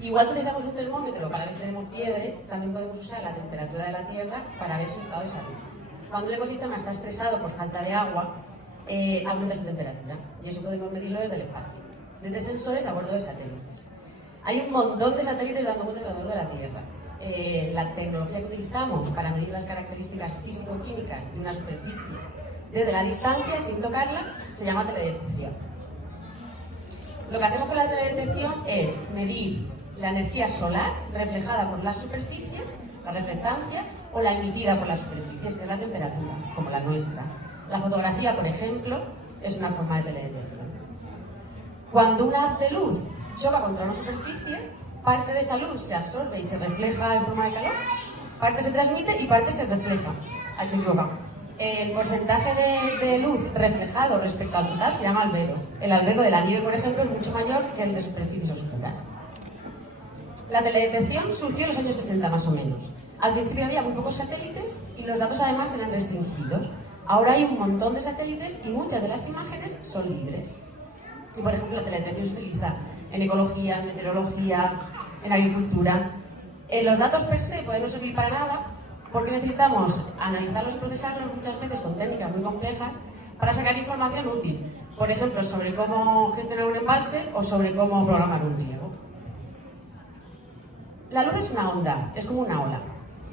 Igual que utilizamos un termómetro para ver si tenemos fiebre, también podemos usar la temperatura de la Tierra para ver su estado de salud. Cuando un ecosistema está estresado por falta de agua, aumenta su temperatura, y eso podemos medirlo desde el espacio, desde sensores a bordo de satélites. Hay un montón de satélites dando vueltas alrededor de la Tierra. La tecnología que utilizamos para medir las características físico-químicas de una superficie desde la distancia, sin tocarla, se llama teledetección. Lo que hacemos con la teledetección es medir la energía solar reflejada por las superficies, la reflectancia, o la emitida por las superficies, que es la temperatura, como la nuestra. La fotografía, por ejemplo, es una forma de teledetección. Cuando un haz de luz choca contra una superficie, parte de esa luz se absorbe y se refleja en forma de calor, parte se transmite y parte se refleja. Aquí me he equivocado. El porcentaje de luz reflejado respecto al total se llama albedo. El albedo de la nieve, por ejemplo, es mucho mayor que el de superficies oscuras. La teledetección surgió en los años 60 más o menos. Al principio había muy pocos satélites y los datos además eran restringidos. Ahora hay un montón de satélites y muchas de las imágenes son libres. Y por ejemplo, la teledetección se utiliza en ecología, en meteorología, en agricultura. Los datos per se pueden no servir para nada porque necesitamos analizarlos y procesarlos muchas veces con técnicas muy complejas para sacar información útil. Por ejemplo, sobre cómo gestionar un embalse o sobre cómo programar un riego. La luz es una onda, es como una ola.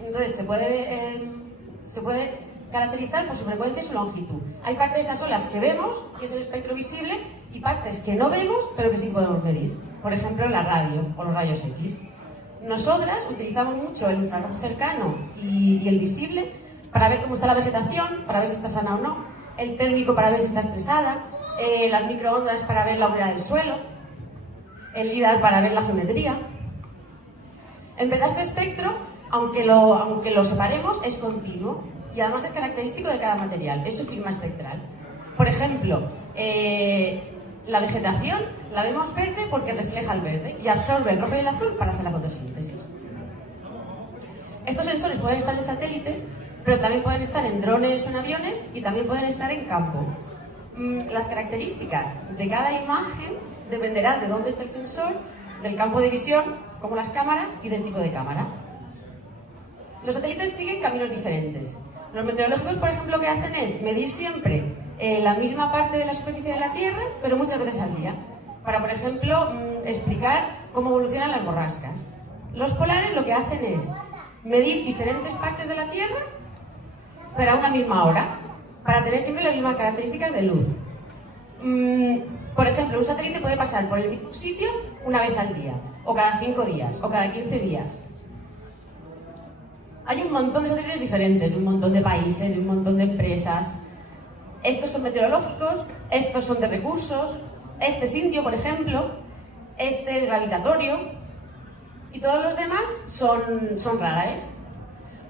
Entonces se puede caracterizar por su frecuencia y su longitud. Hay partes de esas olas que vemos, que es el espectro visible, y partes que no vemos, pero que sí podemos medir. Por ejemplo, la radio o los rayos X. Nosotras utilizamos mucho el infrarrojo cercano y el visible para ver cómo está la vegetación, para ver si está sana o no, el térmico para ver si está estresada, las microondas para ver la humedad del suelo, el LIDAR para ver la geometría. En verdad, este espectro, aunque lo separemos, es continuo y además es característico de cada material, es su firma espectral. Por ejemplo, la vegetación la vemos verde porque refleja el verde y absorbe el rojo y el azul para hacer la fotosíntesis. Estos sensores pueden estar en satélites, pero también pueden estar en drones o en aviones y también pueden estar en campo. Las características de cada imagen dependerán de dónde está el sensor, del campo de visión, como las cámaras, y del tipo de cámara. Los satélites siguen caminos diferentes. Los meteorológicos, por ejemplo, lo que hacen es medir siempre la misma parte de la superficie de la Tierra, pero muchas veces al día, para, por ejemplo, explicar cómo evolucionan las borrascas. Los polares lo que hacen es medir diferentes partes de la Tierra, pero a una misma hora, para tener siempre las mismas características de luz. Por ejemplo, un satélite puede pasar por el mismo sitio una vez al día, o cada 5 días, o cada 15 días. Hay un montón de satélites diferentes, de un montón de países, de un montón de empresas. Estos son meteorológicos, estos son de recursos, este es indio, por ejemplo, este es gravitatorio, y todos los demás son radares.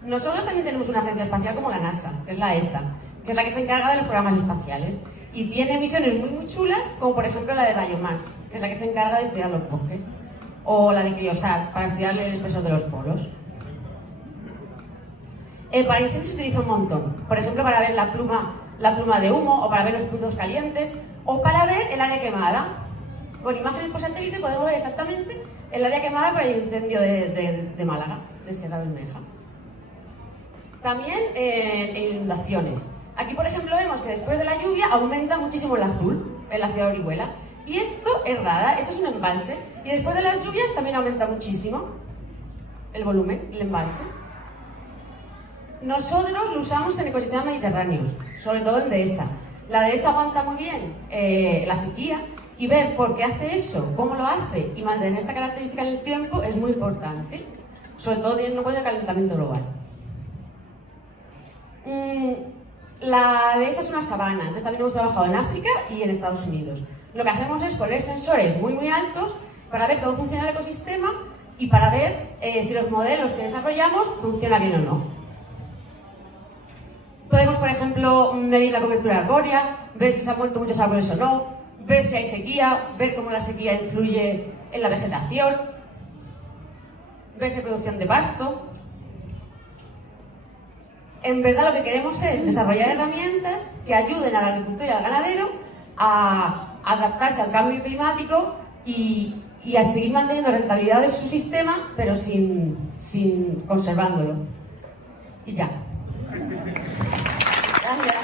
Nosotros también tenemos una agencia espacial como la NASA, que es la ESA, que es la que se encarga de los programas espaciales. Y tiene misiones muy chulas, como por ejemplo la de Biomass, que es la que se encarga de estudiar los bosques, o la de Cryosat, para estudiar el espesor de los polos. Para incendios se utiliza un montón, por ejemplo para ver la pluma de humo, o para ver los puntos calientes, o para ver el área quemada. Con imágenes por satélite podemos ver exactamente el área quemada por el incendio de Málaga, de Sierra Bermeja. También en inundaciones. Aquí, por ejemplo, vemos que después de la lluvia aumenta muchísimo el azul en la ciudad de Orihuela. Y esto es radar, esto es un embalse. Y después de las lluvias también aumenta muchísimo el volumen del embalse. Nosotros lo usamos en ecosistemas mediterráneos, sobre todo en dehesa. La dehesa aguanta muy bien la sequía, y ver por qué hace eso, cómo lo hace y mantener esta característica en el tiempo es muy importante, sobre todo teniendo en cuenta el calentamiento global. La dehesa es una sabana, entonces también hemos trabajado en África y en Estados Unidos. Lo que hacemos es poner sensores muy altos para ver cómo funciona el ecosistema y para ver si los modelos que desarrollamos funcionan bien o no. Podemos, por ejemplo, medir la cobertura arbórea, ver si se han muerto muchos árboles o no, ver si hay sequía, ver cómo la sequía influye en la vegetación, ver si hay producción de pasto. En verdad lo que queremos es desarrollar herramientas que ayuden al agricultor y al ganadero a adaptarse al cambio climático y y a seguir manteniendo rentabilidad de su sistema, pero sin conservándolo. Y ya. Gracias.